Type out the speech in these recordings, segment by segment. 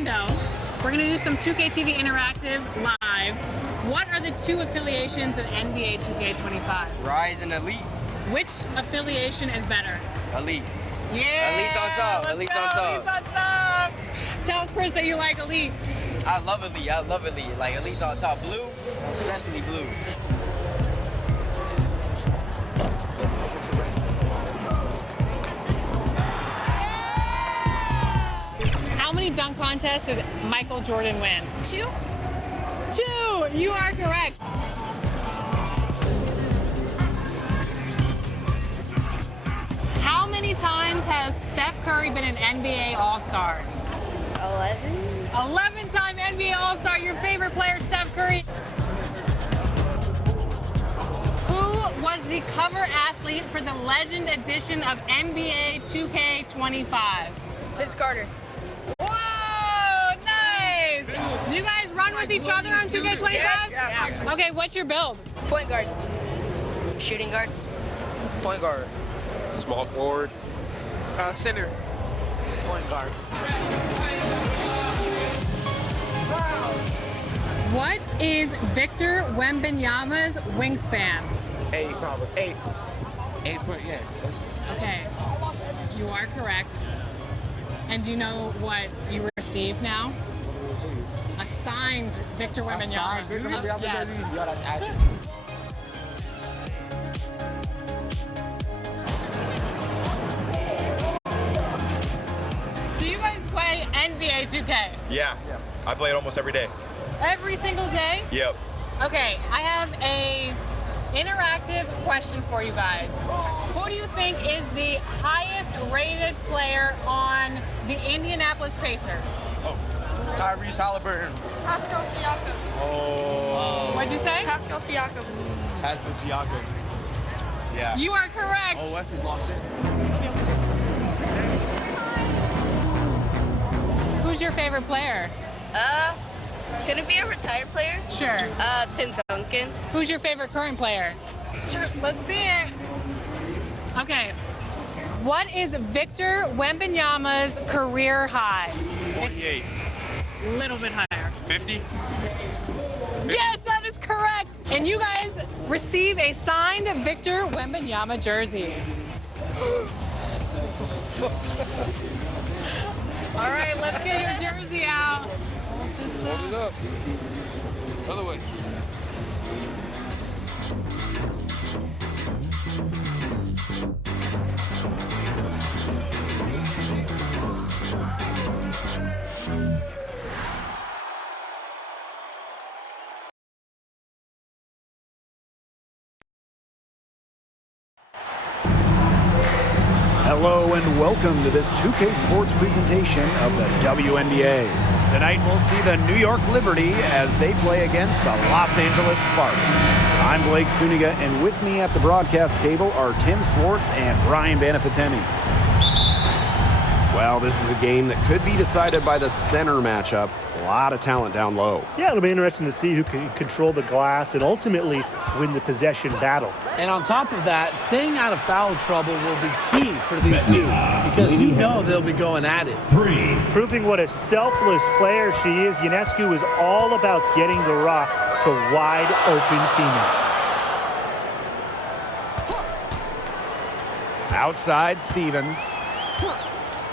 Nintendo. We're going to do some 2K TV Interactive live. What are the two affiliations in NBA 2K25? Rise and Elite. Which affiliation is better? Elite. Yeah! Elite's on top. Let's Elite's go. on top. Elite's on top! Tell Chris that you like Elite. I love Elite. I love Elite. Like, Elite's on top. Blue, especially blue. How many dunk contests did Michael Jordan win? 2? 2! You are correct. How many times has Steph Curry been an NBA All-Star? 11? 11-time NBA All-Star. Your favorite player, Steph Curry. Who was the cover athlete for the Legend edition of NBA 2K25? Vince Carter. Whoa, nice! Do you guys run with each other on 2K25? Yes. Okay, what's your build? Point guard. Shooting guard. Point guard. Small forward. Center. Point guard. What is Victor Wembanyama's wingspan? 8, probably. 8. 8 foot, yeah. Okay, you are correct. And do you know what you received now? A signed Victor Wembanyama. Yes. Yo, that's action. Do you guys play NBA 2K? Yeah. I play it almost every day. Every single day? Yep. Okay, I have a interactive question for you guys. Who do you think is the highest rated player on the Indianapolis Pacers? Tyrese Halliburton. Pascal Siakam. Oh. What'd you say? Pascal Siakam. Pascal Siakam. Yeah. You are correct. Oh, Wesley's locked in. Who's your favorite player? Can it be a retired player? Sure. Tim Duncan. Who's your favorite current player? Sure. Let's see it. Okay. What is Victor Wembanyama's career high? 48. A little bit higher. 50. Yes, that is correct. And you guys receive a signed Victor Wembanyama jersey. All right, let's get your jersey out. Hold it up. Other way. Hello and welcome to this 2K Sports presentation of the WNBA. Tonight we'll see the New York Liberty as they play against the Los Angeles Spartans. I'm Blake Suniga, and with me at the broadcast table are Tim Swartz and Brian Banafitemi. Well, this is a game that could be decided by the center matchup. A lot of talent down low. Yeah, it'll be interesting to see who can control the glass and ultimately win the possession battle. And on top of that, staying out of foul trouble will be key for these two because you know they'll be going at it. Proving what a selfless player she is, Ionescu is all about getting the rock to wide open teammates. Outside Stevens.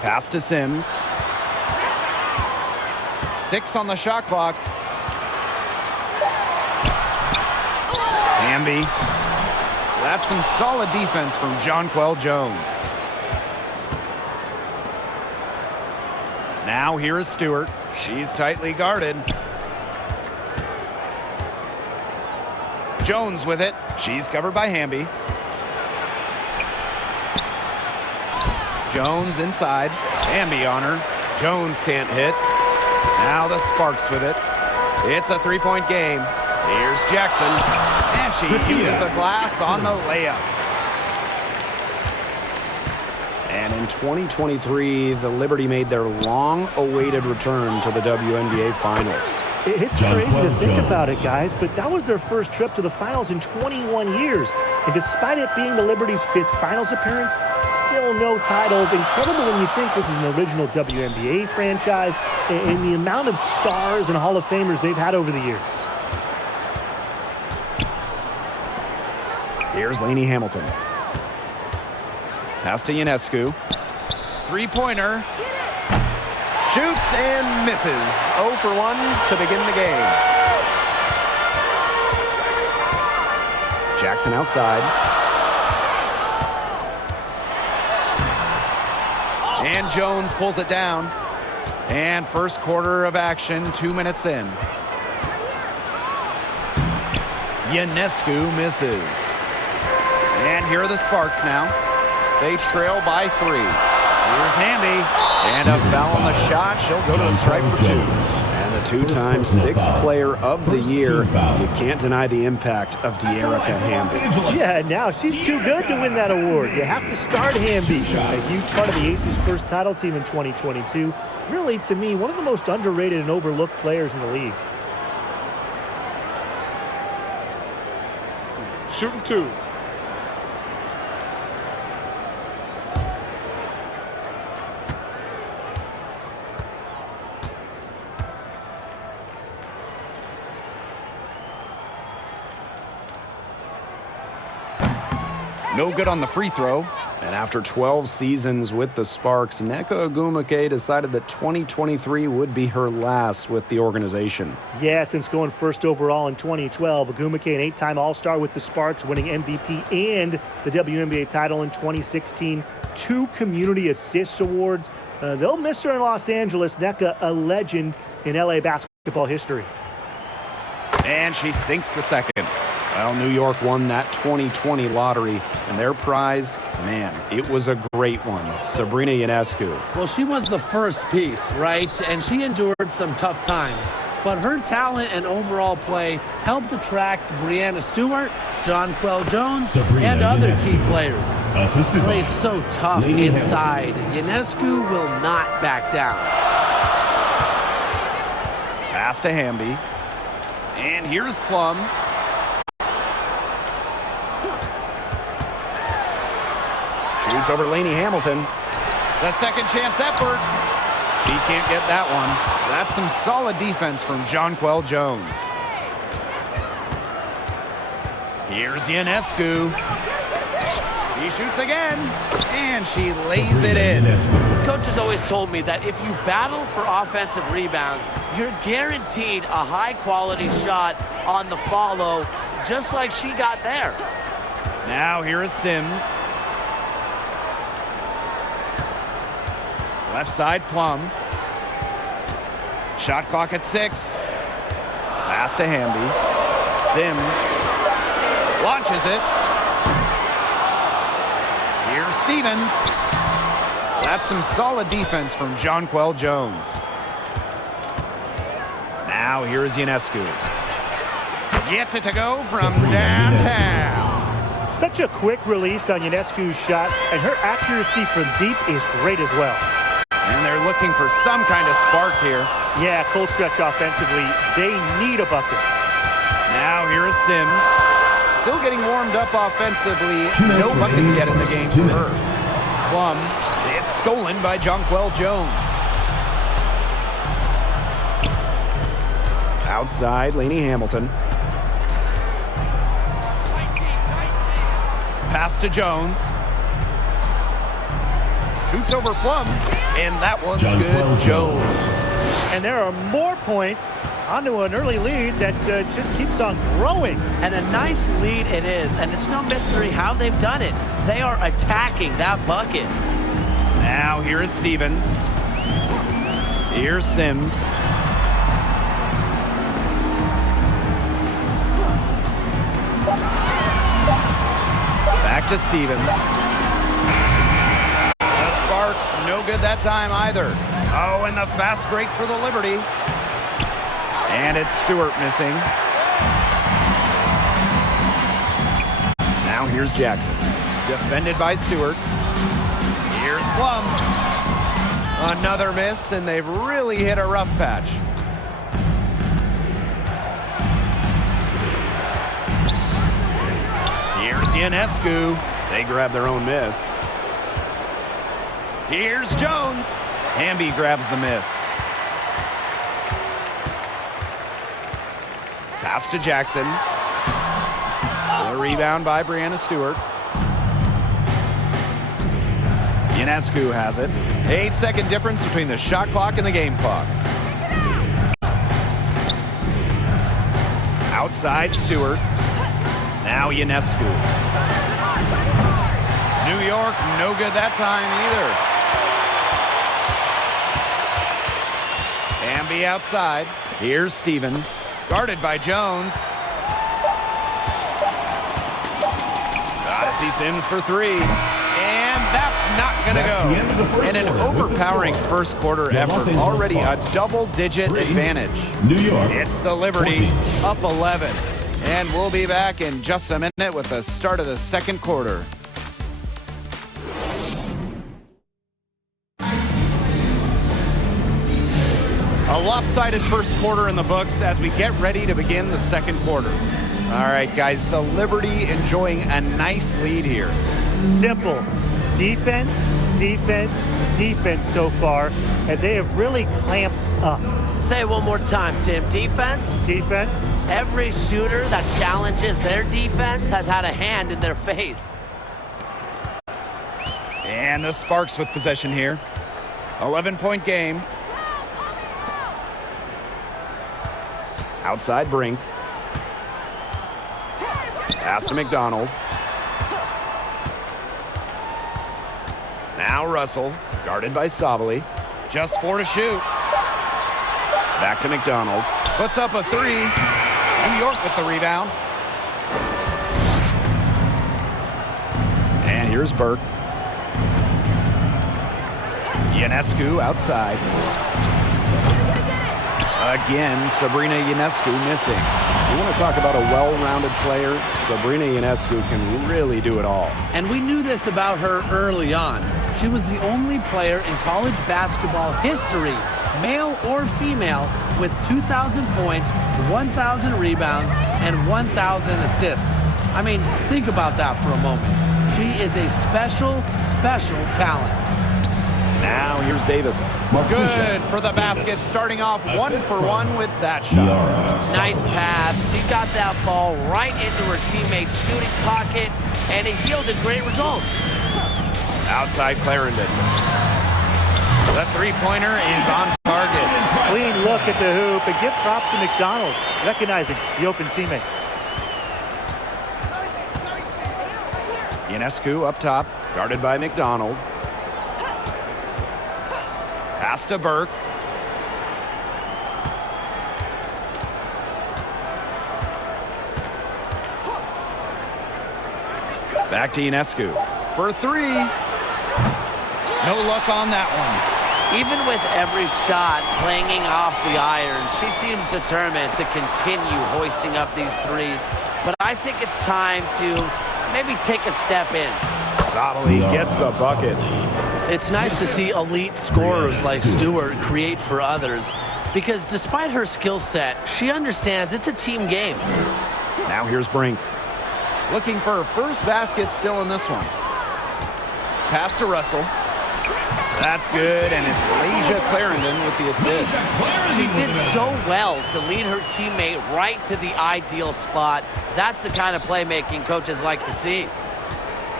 Pass to Sims. 6 on the shot clock. Hamby. That's some solid defense from Jonquel Jones. Now here is Stewart. She's tightly guarded. Jones with it. She's covered by Hamby. Jones inside. Hamby on her. Jones can't hit. Now the Sparks with it. It's a three-point game. Here's Jackson. And she uses the glass on the layup. And in 2023, the Liberty made their long-awaited return to the WNBA Finals. It's crazy to think about it, guys, but that was their first trip to the finals in 21 years. And despite it being the Liberty's 5th finals appearance, still no titles. Incredible when you think this is an original WNBA franchise and the amount of stars and Hall of Famers they've had over the years. Here's Lainey Hamilton. Pass to Ionescu. Three-pointer. Shoots and misses. 0 for 1 to begin the game. Jackson outside. And Jones pulls it down. And first quarter of action, 2 minutes in. Ionescu misses. And here are the Sparks now. They trail by 3. Here's Hamby. And a foul on the shot. She'll go to the stripe for 2. And the 2-time 6th player of the year. You can't deny the impact of De'Erica Hamby. Yeah, now she's too good to win that award. You have to start Hamby. A huge part of the Aces' first title team in 2022. Really, to me, one of the most underrated and overlooked players in the league. Shooting 2. No good on the free throw. And after 12 seasons with the Sparks, Nneka Ogwumike decided that 2023 would be her last with the organization. Yeah, since going first overall in 2012, Ogwumike, an 8-time All-Star with the Sparks, winning MVP and the WNBA title in 2016, 2 Community Assists awards. They'll miss her in Los Angeles. Nneka, a legend in LA basketball history. And she sinks the second. Well, New York won that 2020 lottery, and their prize, man, it was a great one. Sabrina Ionescu. Well, she was the first piece, right? And she endured some tough times. But her talent and overall play helped attract Breanna Stewart, Jonquel Jones, and other key players. Plays so tough inside. Ionescu will not back down. Pass to Hamby. And here's Plum. Shoots over Lainey Hamilton. The second chance effort. She can't get that one. That's some solid defense from Jonquel Jones. Here's Ionescu. She shoots again, and she lays it in. Coach has always told me that if you battle for offensive rebounds, you're guaranteed a high-quality shot on the follow, just like she got there. Now here is Sims. Left side, Plum. Shot clock at 6. Pass to Hamby. Sims launches it. Here's Stevens. That's some solid defense from Jonquel Jones. Now here is Ionescu. Gets it to go from downtown. Such a quick release on Ionescu's shot, and her accuracy from deep is great as well. And they're looking for some kind of spark here. Yeah, cold stretch offensively. They need a bucket. Now here is Sims. Still getting warmed up offensively. No buckets yet in the game for her. Plum. It's stolen by Jonquel Jones. Outside, Lainey Hamilton. Pass to Jones. Shoots over Plum. And that one's good. Jones. And there are more points onto an early lead that just keeps on growing. And a nice lead it is, and it's no mystery how they've done it. They are attacking that bucket. Now here is Stevens. Here's Sims. Back to Stevens. The Sparks, no good that time either. Oh, and the fast break for the Liberty. And it's Stewart missing. Now here's Jackson. Defended by Stewart. Here's Plum. Another miss, and they've really hit a rough patch. Ionescu. They grab their own miss. Here's Jones. Hamby grabs the miss. Pass to Jackson. A rebound by Brianna Stewart. Ionescu has it. 8-second difference between the shot clock and the game clock. Outside Stewart. Now Ionescu. New York, no good that time either. Hamby outside. Here's Stevens. Guarded by Jones. Odyssey Sims for three. And that's not going to go. And an overpowering first quarter effort. Already a double-digit advantage. New York. It's the Liberty up 11. And we'll be back in just a minute with the start of the second quarter. A lopsided first quarter in the books as we get ready to begin the second quarter. All right, guys, the Liberty enjoying a nice lead here. Simple. Defense, defense, defense so far, and they have really clamped up. Say it one more time, Tim. Defense? Defense. Every shooter that challenges their defense has had a hand in their face. And the Sparks with possession here. 11-point game. Outside Brink. Pass to McDonald. Now Russell, guarded by Sabali. Just 4 to shoot. Back to McDonald. Puts up a three. New York with the rebound. And here's Burke. Ionescu outside. Again, Sabrina Ionescu missing. You want to talk about a well-rounded player? Sabrina Ionescu can really do it all. And we knew this about her early on. She was the only player in college basketball history, male or female, with 2,000 points, 1,000 rebounds, and 1,000 assists. I mean, think about that for a moment. She is a special, special talent. Now here's Davis. Good for the basket, starting off 1-for-1 with that shot. Nice pass. She got that ball right into her teammate's shooting pocket, and it yielded great results. Outside Clarendon. The three-pointer is on target. Clean look at the hoop, and give props to McDonald, recognizing the open teammate. Ionescu up top, guarded by McDonald. Pass to Burke. Back to Ionescu for three. No luck on that one. Even with every shot clanging off the iron, she seems determined to continue hoisting up these threes. But I think it's time to maybe take a step in. Sabali gets the bucket. It's nice to see elite scorers like Stewart create for others, because despite her skill set, she understands it's a team game. Now here's Brink. Looking for her first basket still in this one. Pass to Russell. That's good, and it's Lasia Clarendon with the assist. She did so well to lead her teammate right to the ideal spot. That's the kind of playmaking coaches like to see.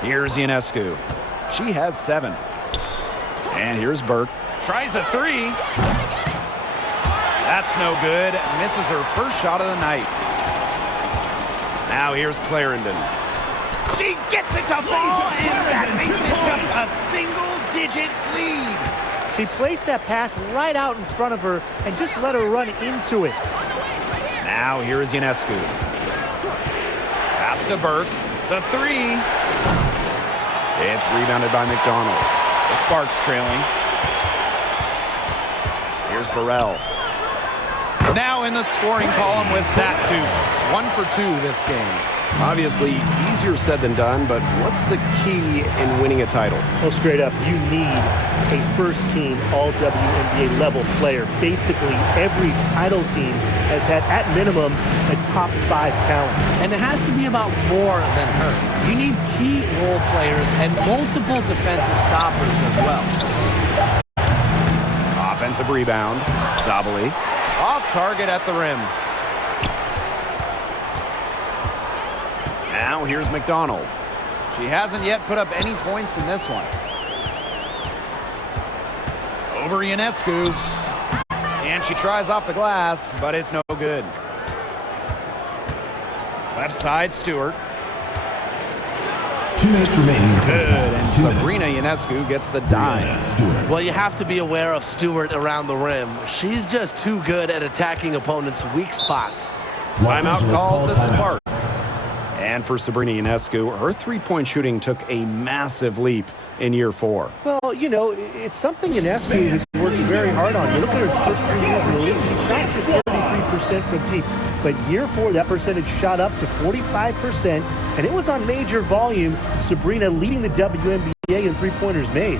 Here's Ionescu. She has 7. And here's Burke. Tries a three. That's no good. Misses her first shot of the night. Now here's Clarendon. She gets it to fall, and that makes it just a single-digit lead. She placed that pass right out in front of her and just let her run into it. Now here is Ionescu. Pass to Burke. The three. It's rebounded by McDonald. The Sparks trailing. Here's Burrell. Now in the scoring column with that deuce. 1 for 2 this game. Obviously, easier said than done, but what's the key in winning a title? Well, straight up, you need a first-team all-WNBA level player. Basically, every title team has had, at minimum, a top 5 talent. And it has to be about more than her. You need key role players and multiple defensive stoppers as well. Offensive rebound. Sabally off target at the rim. Now here's McDonald. She hasn't yet put up any points in this one. Over Ionescu. And she tries off the glass, but it's no good. Left side, Stewart. 2 minutes remaining. Good, and Sabrina Ionescu gets the dime. Well, you have to be aware of Stewart around the rim. She's just too good at attacking opponents' weak spots. Timeout called the Sparks. And for Sabrina Ionescu, her three-point shooting took a massive leap in year 4. Well, you know, it's something Ionescu has worked very hard on. You look at her first 3 years in the league, she shot just 33% from deep. But year 4, that percentage shot up to 45%, and it was on major volume. Sabrina leading the WNBA in three-pointers made.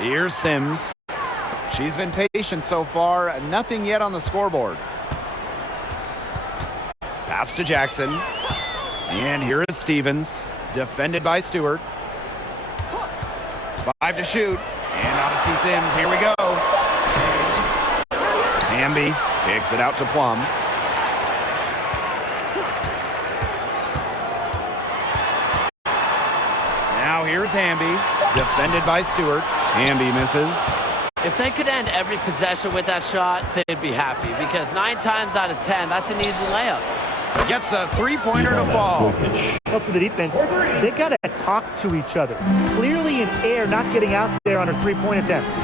Here's Sims. She's been patient so far. Nothing yet on the scoreboard. Pass to Jackson. And here is Stevens. Defended by Stewart. 5 to shoot. And obviously Sims. Here we go. Hamby kicks it out to Plum. Now here's Hamby. Defended by Stewart. Hamby misses. If they could end every possession with that shot, they'd be happy because 9 times out of 10, that's an easy layup. Gets the three-pointer to fall. Well, for the defense, they got to talk to each other. Clearly in air, not getting out there on a three-point attempt.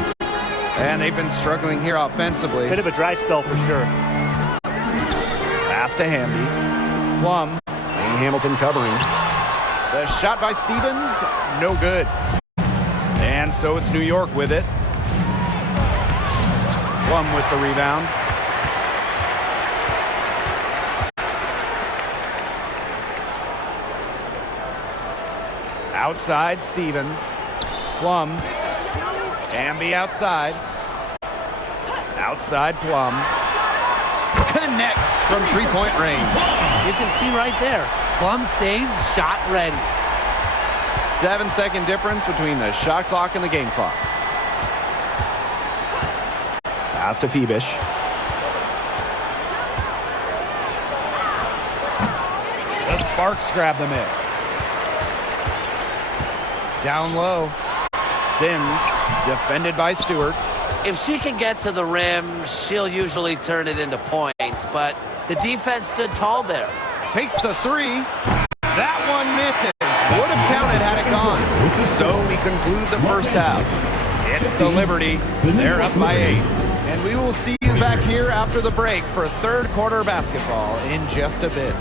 And they've been struggling here offensively. Bit of a dry spell for sure. Pass to Hamby. Plum. And Hamilton covering. The shot by Stevens, no good. And so it's New York with it. Plum with the rebound. Outside, Stevens. Plum. Hamby outside. Outside, Plum. Connects from three-point range. You can see right there. Plum stays shot ready. 7-second difference between the shot clock and the game clock. Pass to Phoebish. The Sparks grab the miss. Down low. Sims, defended by Stewart. If she can get to the rim, she'll usually turn it into points, but the defense stood tall there. Takes the three. That one misses. Would have counted had it gone. So we conclude the first half. It's the Liberty. They're up by 8. And we will see you back here after the break for third quarter basketball in just a bit.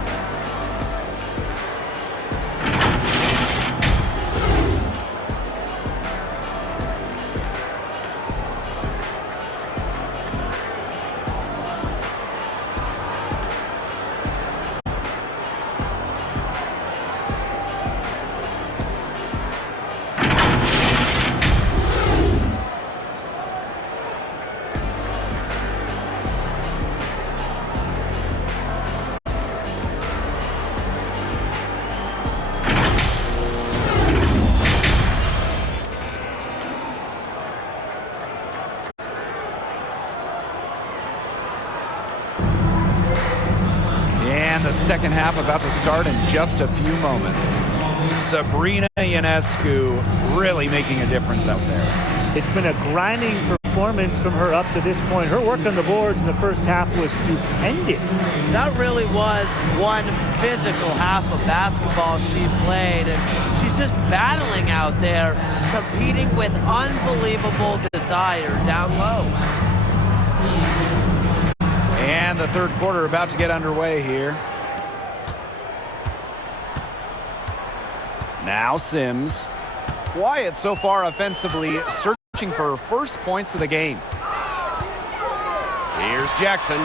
second half about to start in just a few moments. Sabrina Ionescu really making a difference out there. It's been a grinding performance from her up to this point. Her work on the boards in the first half was stupendous. That really was one physical half of basketball she played, and she's just battling out there, competing with unbelievable desire down low. And the third quarter about to get underway here. Now Sims. Quiet so far offensively, searching for her first points of the game. Here's Jackson.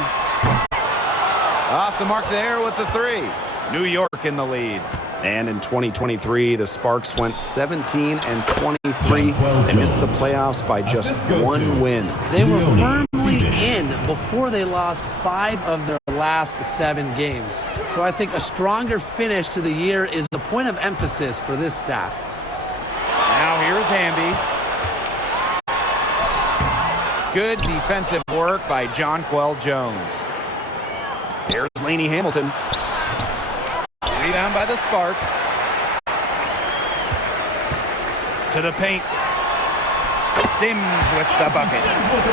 Off the mark there with the three. New York in the lead. And in 2023, the Sparks went 17 and 23 and missed the playoffs by just one win. They were firmly in before they lost 5 of their last 7 games. So I think a stronger finish to the year is a point of emphasis for this staff. Now here's Hamby. Good defensive work by Jonquel Jones. Here's Lainey Hamilton. Rebound by the Sparks. To the paint. Sims with the bucket.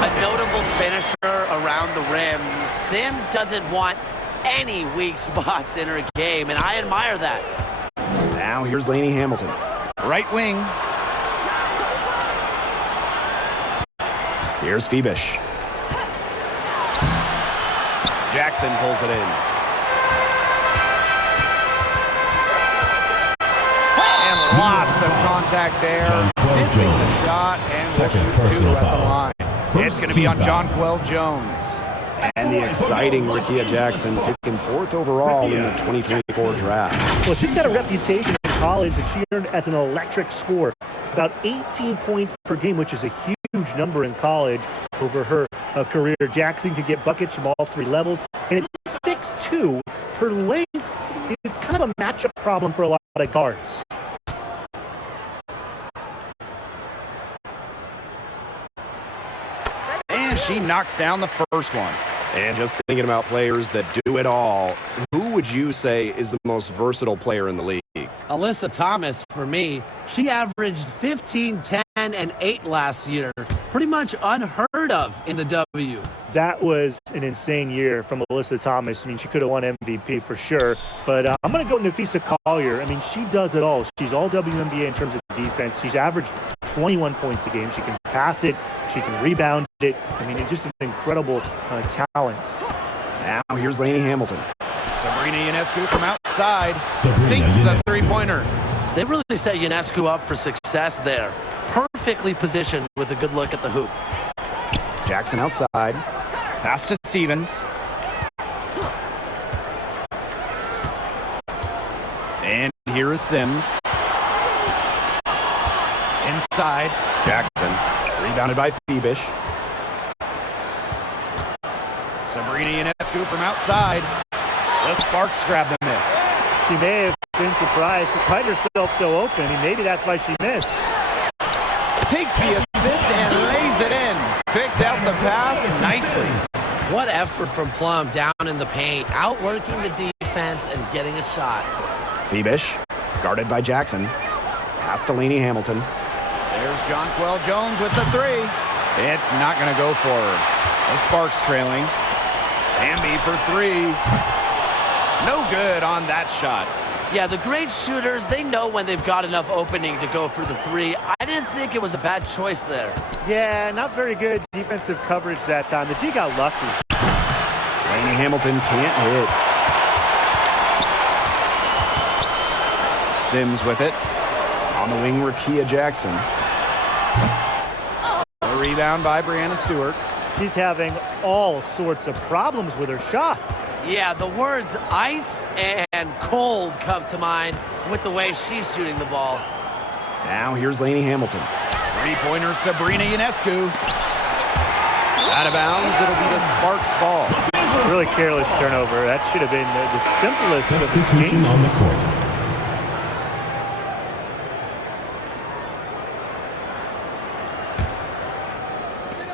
A notable finisher around the rim. Sims doesn't want any weak spots in her game, and I admire that. Now here's Lainey Hamilton. Right wing. Here's Phoebish. Jackson pulls it in. And lots of contact there. Missing the shot and will shoot 2 at the line. It's going to be on Jonquel Jones. And the exciting Rickea Jackson taken 4th overall in the 2024 draft. Well, she's got a reputation in college that she earned as an electric scorer. About 18 points per game, which is a huge number in college over her career. Jackson could get buckets from all 3 levels. And it's 6'2". Her length, it's kind of a matchup problem for a lot of guards. And she knocks down the first one. And just thinking about players that do it all, who would you say is the most versatile player in the league? Alyssa Thomas, for me, she averaged 15, 10, and 8 last year. Pretty much unheard of in the W. That was an insane year from Alyssa Thomas. I mean, she could have won MVP for sure. But I'm going to go Nafisa Collier. I mean, she does it all. She's all WNBA in terms of defense. She's averaged 21 points a game. She can pass it. She can rebound it. I mean, it's just an incredible talent. Now here's Lainey Hamilton. Sabrina Ionescu from outside. Sinks the three-pointer. They really set Ionescu up for success there. Perfectly positioned with a good look at the hoop. Jackson outside. Pass to Stevens. And here is Sims. Inside. Jackson. Rebounded by Phoebish. Sabrina Ionescu from outside. The Sparks grab the miss. She may have been surprised to find herself so open. I mean, maybe that's why she missed. Takes the assist and lays it in. Picked out the pass nicely. What effort from Plum down in the paint, outworking the defense and getting a shot. Phoebish, guarded by Jackson. Pass to Lainey Hamilton. There's Jonquel Jones with the three. It's not going to go for her. The Sparks trailing. Hamby for three. No good on that shot. Yeah, the great shooters, they know when they've got enough opening to go for the three. I didn't think it was a bad choice there. Yeah, not very good defensive coverage that time. The D got lucky. Lainey Hamilton can't hit. Sims with it. On the wing, Rickea Jackson. A rebound by Brianna Stewart. She's having all sorts of problems with her shot. Yeah, the words ice and cold come to mind with the way she's shooting the ball. Now here's Lainey Hamilton. Three-pointer Sabrina Ionescu. Out of bounds, it'll be the Sparks ball. Really careless turnover. That should have been the simplest of exchanges. On the court.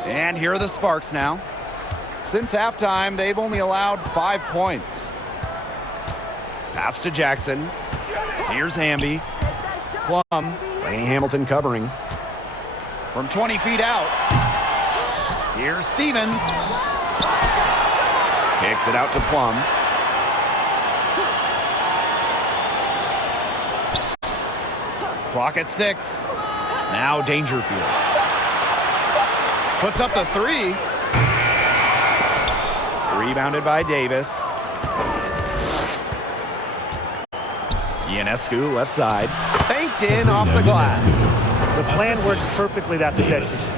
And here are the Sparks now. Since halftime, they've only allowed 5 points. Pass to Jackson. Here's Hamby. Plum. Lainey Hamilton covering. From 20 feet out. Here's Stevens. Kicks it out to Plum. Clock at 6. Now Dangerfield. Puts up the 3. Rebounded by Davis. Ionescu left side. Banked in off the glass. The plan works perfectly that possession.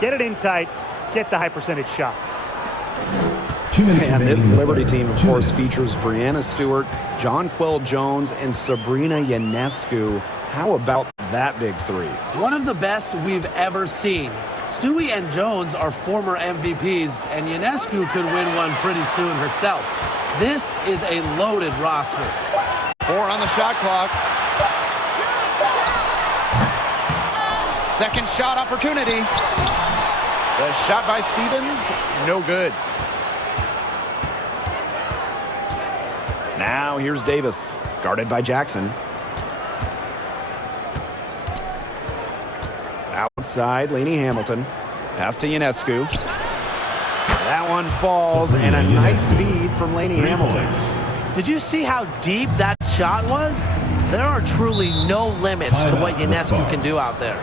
Get it inside, get the high percentage shot. And this Liberty team, of course, features Breanna Stewart, Jonquel Jones, and Sabrina Ionescu. How about that big 3? One of the best we've ever seen. Stewie and Jones are former MVPs, and Ionescu could win one pretty soon herself. This is a loaded roster. 4 on the shot clock. Second shot opportunity. The shot by Stevens, no good. Now here's Davis, guarded by Jackson. Outside, Lainey Hamilton. Pass to Ionescu. That one falls, and a nice feed from Lainey Hamilton. Did you see how deep that shot was? There are truly no limits to what Ionescu can do out there.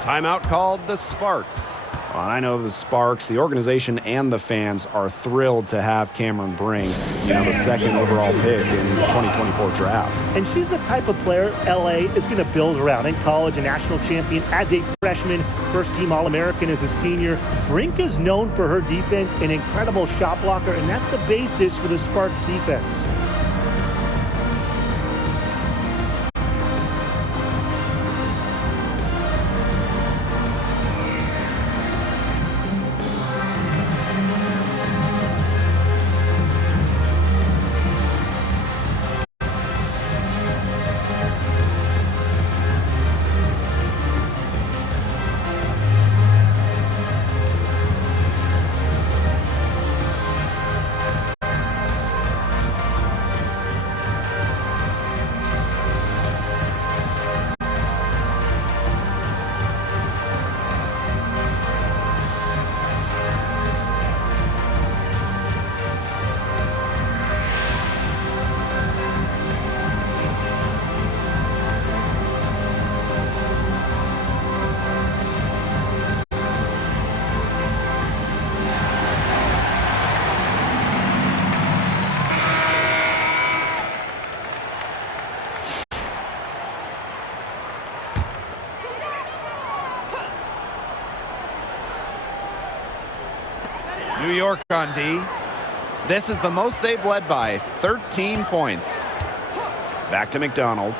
Timeout called the Sparks. Well, I know the Sparks, the organization, and the fans are thrilled to have Cameron Brink, the second overall pick in the 2024 draft. And she's the type of player LA is going to build around. In college, a national champion as a freshman, first-team All-American as a senior. Brink is known for her defense, an incredible shot blocker, and that's the basis for the Sparks defense. New York on D. This is the most they've led by, 13 points. Back to McDonald.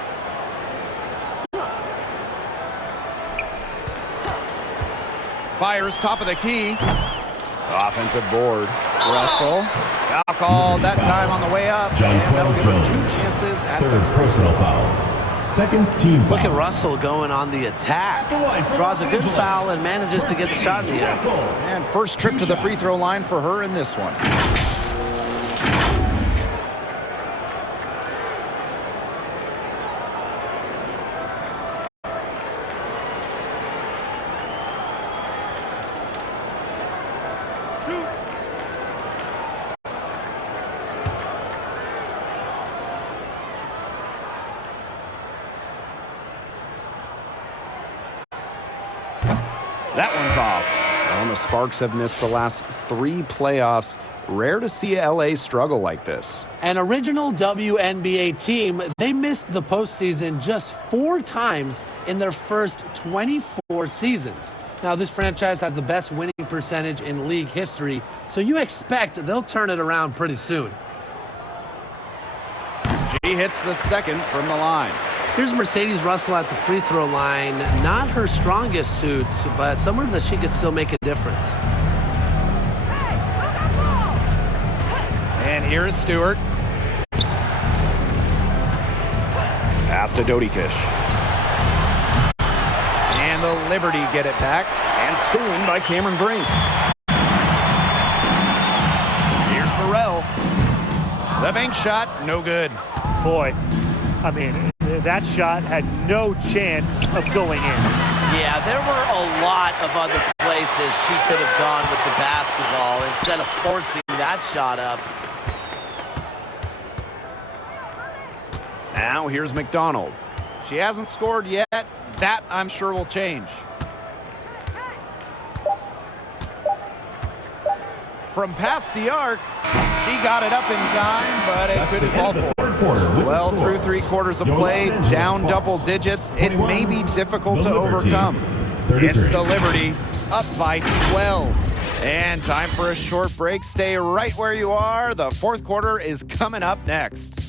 Fires top of the key. Offensive board. Russell. Foul called that time on the way up. And that'll give him 2 chances at the personal foul. Second team foul. Look at Russell going on the attack. Draws a good foul and manages to get the shot in the air. And first trip to the free throw line for her in this one. That one's off. Well, the Sparks have missed the last 3 playoffs. Rare to see LA struggle like this. An original WNBA team, they missed the postseason just 4 times in their first 24 seasons. Now, this franchise has the best winning percentage in league history, so you expect they'll turn it around pretty soon. She hits the second from the line. Here's Mercedes Russell at the free throw line. Not her strongest suit, but somewhere that she could still make a difference. And here is Stewart. Pass to Dodikish. And the Liberty get it back. And stolen by Cameron Brink. Here's Burrell. The bank shot, no good. Boy, I mean, that shot had no chance of going in. Yeah, there were a lot of other places she could have gone with the basketball instead of forcing that shot up. Now here's McDonald. She hasn't scored yet. That, I'm sure, will change. From past the arc, she got it up in time, but it couldn't fall for her. Well, through 3 quarters of play, down double digits, it may be difficult to overcome. It's the Liberty, up by 12. And time for a short break. Stay right where you are. The 4th quarter is coming up next.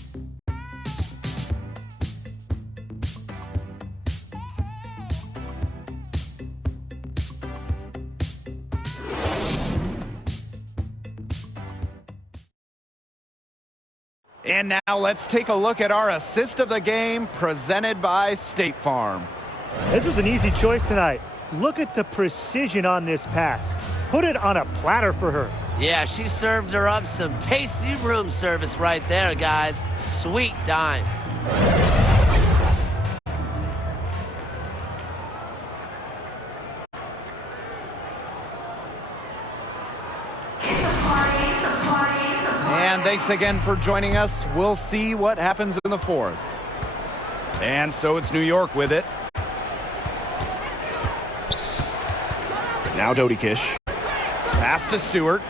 And now let's take a look at our assist of the game presented by State Farm. This was an easy choice tonight. Look at the precision on this pass. Put it on a platter for her. Yeah, she served her up some tasty room service right there, guys. Sweet dime. And thanks again for joining us. We'll see what happens in the 4th. And so it's New York with it. Now Dodie Kish. Pass to Stewart.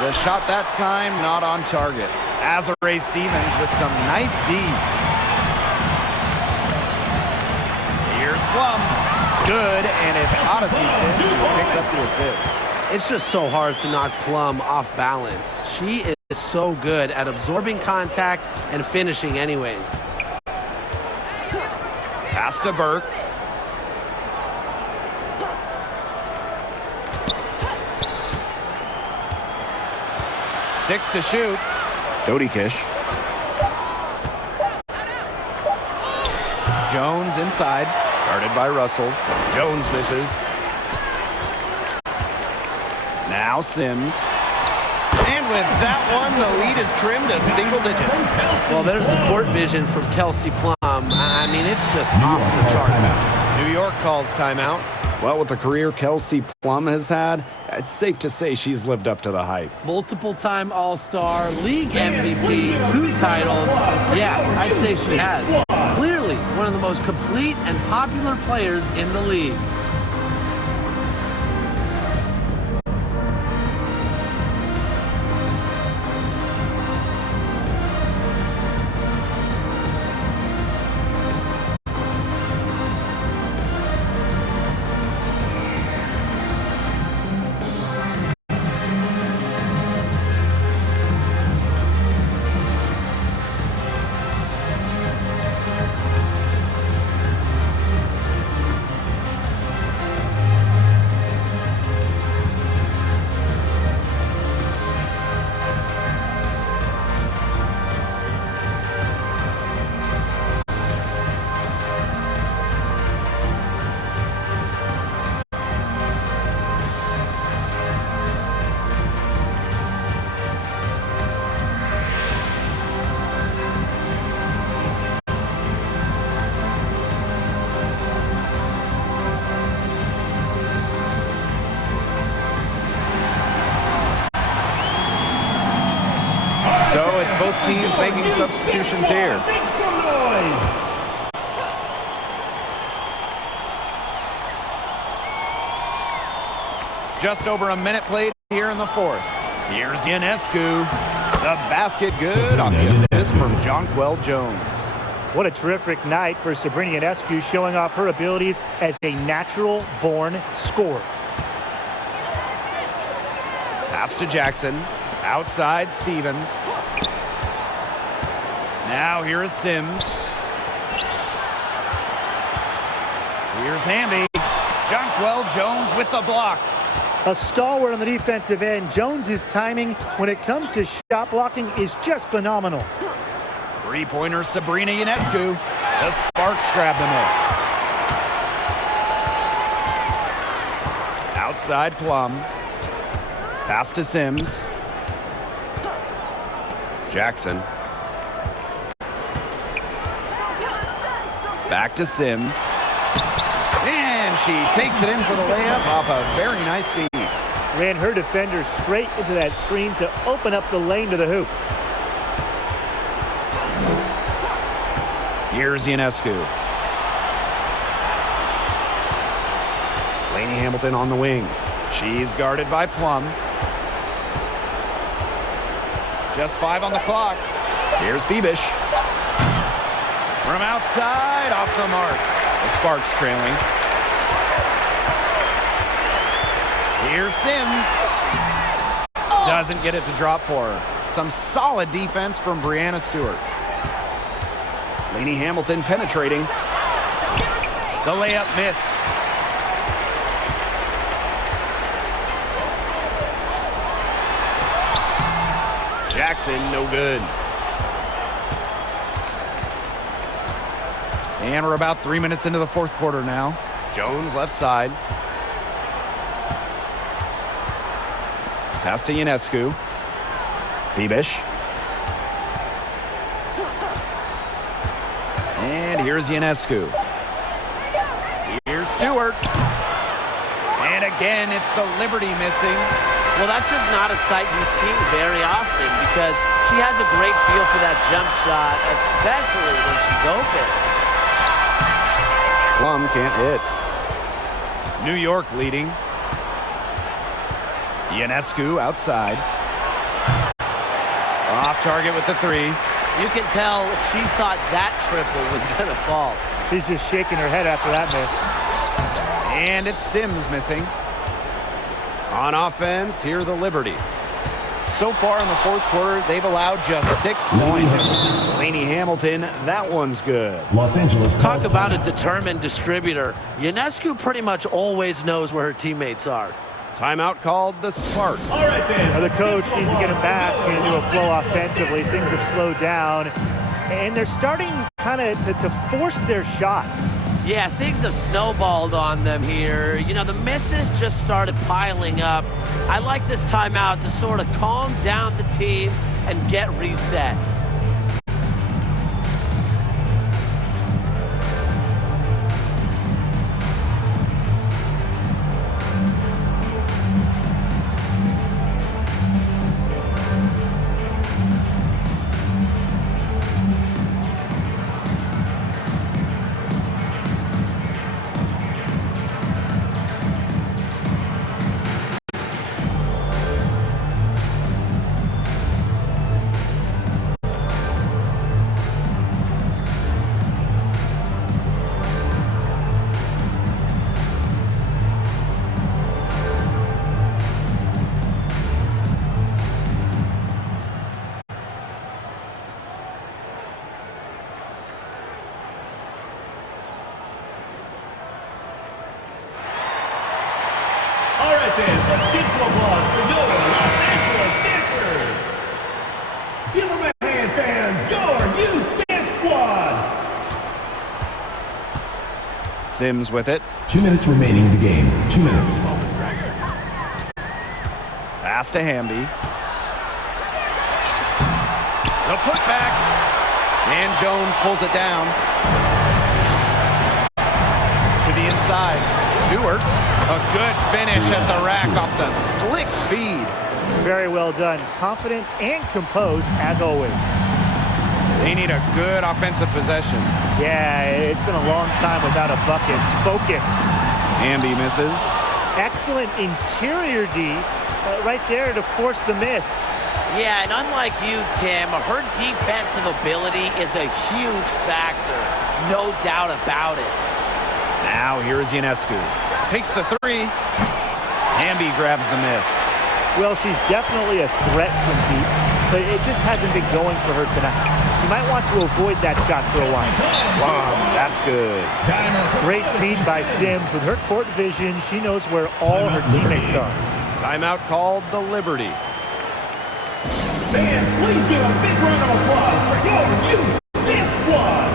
The shot that time not on target. Azurá Stevens with some nice D. Here's Plum. Good, and it's Odyssey Sims who picks up the assist. It's just so hard to knock Plum off balance. She is so good at absorbing contact and finishing anyways. Pass to Burke. Six to shoot. Dodie Kish. Jones inside. Guarded by Russell. Jones misses. Now Sims. And with that one, the lead is trimmed to single digits. Well, there's the court vision from Kelsey Plum. I mean, it's just off the charts. New York calls timeout. Well, with the career Kelsey Plum has had, it's safe to say she's lived up to the hype. Multiple-time All-Star, league MVP, 2 titles. Yeah, I'd say she has. Clearly one of the most complete and popular players in the league. So it's both teams making substitutions here. Just over a minute played here in the 4th. Here's Ionescu. The basket good on the assist from Jonquel Jones. What a terrific night for Sabrina Ionescu, showing off her abilities as a natural-born scorer. Pass to Jackson. Outside Stevens. Now here is Sims. Here's Hamby. Jonquel Jones with the block. A stalwart on the defensive end. Jones's timing when it comes to shot blocking is just phenomenal. Three-pointer Sabrina Ionescu. The Sparks grab the miss. Outside Plum. Pass to Sims. Jackson. Back to Sims. And she takes it in for the layup off a very nice feed. Ran her defender straight into that screen to open up the lane to the hoop. Here's Ionescu. Lainey Hamilton on the wing. She's guarded by Plum. Just 5 on the clock. Here's Phoebish. From outside, off the mark. The Sparks trailing. Here's Sims. Doesn't get it to drop for her. Some solid defense from Brianna Stewart. Lainey Hamilton penetrating. The layup missed. Jackson, no good. And we're about 3 minutes into the fourth quarter now. Jones left side. Pass to Ionescu. Phoebish. And here's Ionescu. Here's Stewart. And again, it's the Liberty missing. Well, that's just not a sight you see very often because she has a great feel for that jump shot, especially when she's open. Plum can't hit. New York leading. Ionescu outside. Off target with the 3. You can tell she thought that triple was going to fall. She's just shaking her head after that miss. And it's Sims missing. On offense, here are the Liberty. So far in the fourth quarter, they've allowed just 6 points. Lainey Hamilton, that one's good. Los Angeles. Talk about a determined distributor. Ionescu pretty much always knows where her teammates are. Timeout called the Sparks. All right, Now the coach needs to get them back into a flow offensively. Things have slowed down, and they're starting kind of to force their shots. Yeah, things have snowballed on them here. You know, the misses just started piling up. I like this timeout to sort of calm down the team and get reset. All right, fans, let's give some applause for your Los Angeles dancers. Give them a hand, fans, your youth dance squad. Sims with it. 2 minutes remaining in the game. 2 minutes. Pass to Hamby. The putback. And Jones pulls it down. To the inside. Stewart. A good finish at the rack off the slick feed. Very well done. Confident and composed, as always. They need a good offensive possession. Yeah, it's been a long time without a bucket. Focus. Hamby misses. Excellent interior D right there to force the miss. Yeah, and unlike you, Tim, her defensive ability is a huge factor. No doubt about it. Now here's Ionescu. Takes the 3. Hamby grabs the miss. Well, she's definitely a threat from deep, but it just hasn't been going for her tonight. She might want to avoid that shot for a while. Wow, that's good. Great feed by Sims. With her court vision, she knows where all her teammates are. Timeout called the Liberty. Fans, please give a big round of applause for your youth dance squad.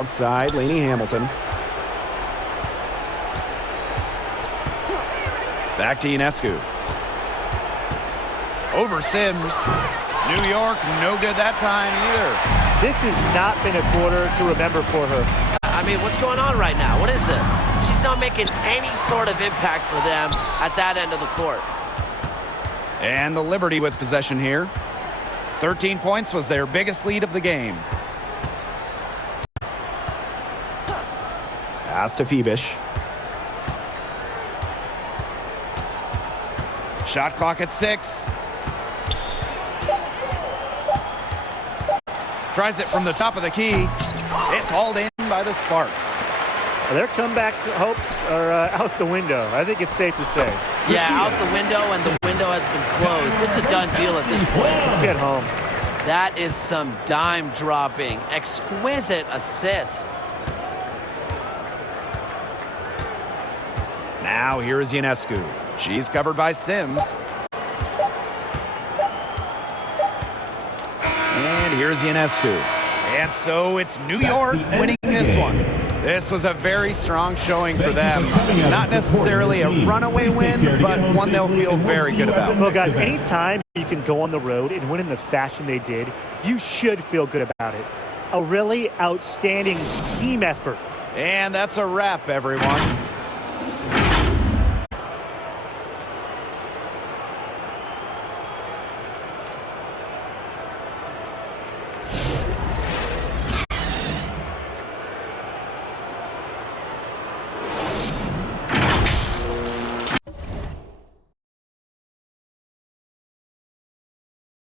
Outside, Lainey Hamilton. Back to Ionescu. Over Sims. New York, no good that time either. This has not been a quarter to remember for her. I mean, what's going on right now? What is this? She's not making any sort of impact for them at that end of the court. And the Liberty with possession here. 13 points was their biggest lead of the game. Pass to Phoebish. Shot clock at 6. Tries it from the top of the key. It's hauled in by the Sparks. Their comeback hopes are out the window. I think it's safe to say. Yeah, out the window, and the window has been closed. It's a done deal at this point. Let's get home. That is some dime dropping. Exquisite assist. Now here is Ionescu. She's covered by Sims. And here's Ionescu. And so it's New York winning this one. This was a very strong showing for them. Not necessarily a runaway win, but one they'll feel very good about. Well, guys, anytime you can go on the road and win in the fashion they did, you should feel good about it. A really outstanding team effort. And that's a wrap, everyone.